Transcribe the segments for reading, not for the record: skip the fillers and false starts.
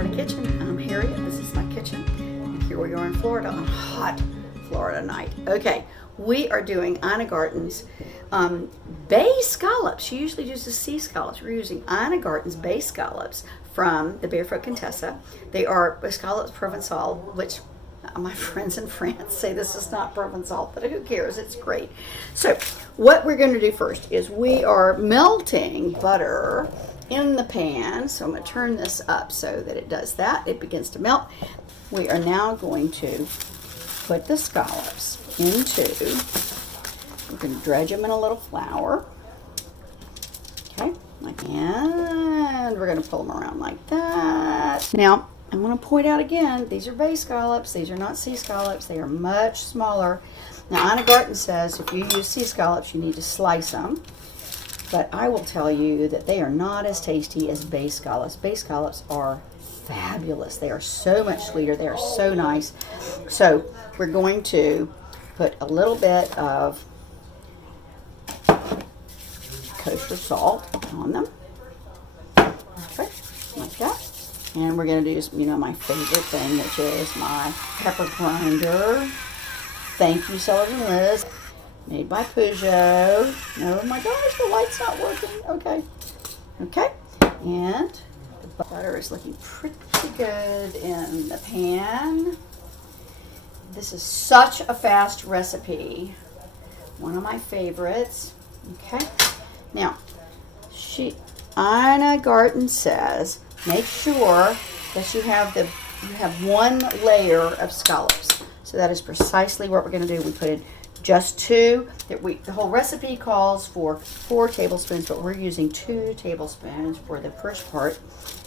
Florida Kitchen. I'm Harriet. This is my kitchen. And here we are in Florida on a hot Florida night. Okay, we are doing Ina Garten's bay scallops. She usually uses sea scallops. We're using Ina Garten's bay scallops from the Barefoot Contessa. They are scallops Provençal, which my friends in France say this is not Provençal, but who cares? It's great. So what we're going to do first is we are melting butter in the pan. So I'm going to turn this up so that it does that. It begins to melt. We are now going to put the scallops into, we're going to dredge them in a little flour. Okay, and we're going to pull them around like that. Now, I'm going to point out again, these are bay scallops. These are not sea scallops. They are much smaller. Now, Ina Garten says if you use sea scallops, you need to slice them. But I will tell you that they are not as tasty as bay scallops. Bay scallops are fabulous. They are so much sweeter. They are so nice. So we're going to put a little bit of kosher salt on them. Perfect, like that. And we're going to do, you know, my favorite thing, which is my pepper grinder. Thank you, Sullivan Liz. Made by Peugeot. Oh my gosh, the light's not working. Okay. Okay. And the butter is looking pretty good in the pan. This is such a fast recipe. One of my favorites. Okay. Now, Ina Garten says, make sure that you have one layer of scallops. So that is precisely what we're going to do. We put in just two. The whole recipe calls for 4 tablespoons, but we're using 2 tablespoons for the first part,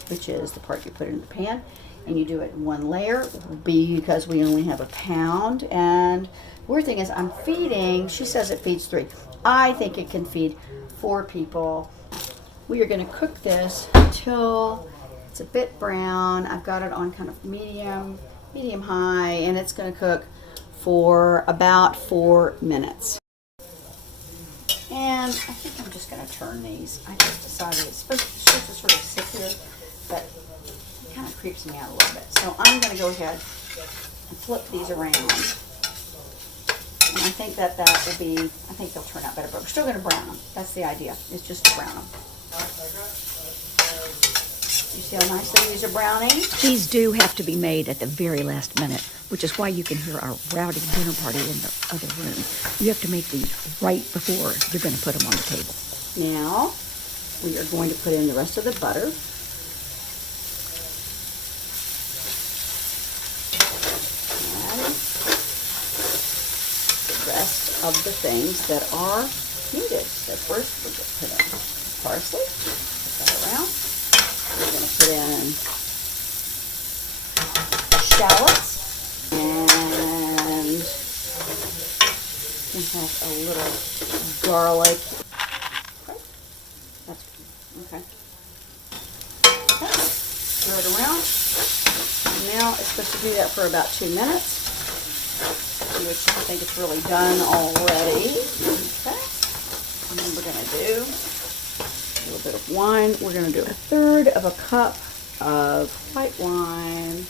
which is the part you put in the pan. And you do it in one layer, because we only have a pound. And the weird thing is, I'm feeding, she says it feeds 3. I think it can feed 4 people. We are going to cook this until it's a bit brown. I've got it on kind of medium high, and it's going to cook for about 4 minutes. And I think I'm just going to turn these. I just decided it's supposed to sort of sit here, but it kind of creeps me out a little bit. So I'm going to go ahead and flip these around. And I think that will be, I think they'll turn out better, but we're still going to brown them. That's the idea. It's just to brown them. You see how nicely these are browning? These do have to be made at the very last minute, which is why you can hear our rowdy dinner party in the other room. You have to make these right before you're going to put them on the table. Now, we are going to put in the rest of the butter. And the rest of the things that are needed. So first, we're going to put in parsley. Put that around. We're going to put in shallots, and we have a little garlic. Okay. That's okay. Okay. Stir it around. And now it's supposed to do that for about 2 minutes, which I think it's really done already. Okay. And then we're going to do a little bit of wine. We're going to do 1/3 of a cup of white wine.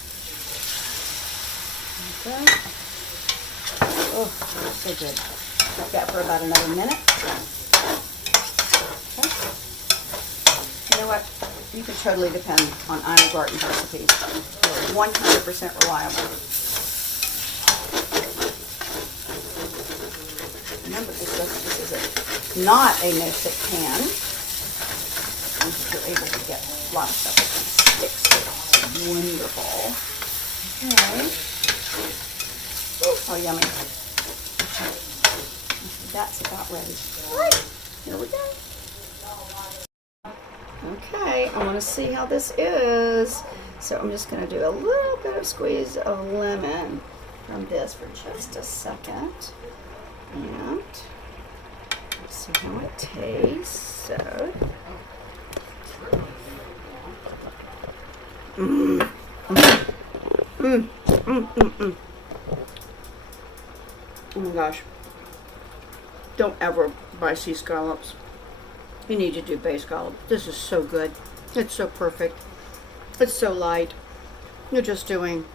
Okay. Oh, so good. Cook that for about another minute. Okay. You know what? You can totally depend on Ina Garten's recipes. They're 100% reliable. Remember, this is not a no-stick pan. You're able to get a lot of stuff that sticks to it. It's wonderful. Okay. Oh, yummy. That's about ready. All right, here we go. Okay, I want to see how this is. So I'm just going to do a little bit of squeeze of lemon from this for just a second. And let's see how it tastes. So. Oh my gosh. Don't ever buy sea scallops. You need to do bay scallop. This is so good. It's so perfect. It's so light. You're just doing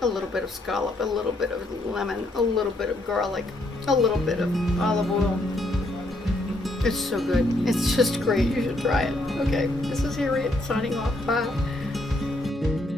a little bit of scallop, a little bit of lemon, a little bit of garlic, a little bit of olive oil. It's so good. It's just great. You should try it. Okay, this is Harriet signing off. Bye.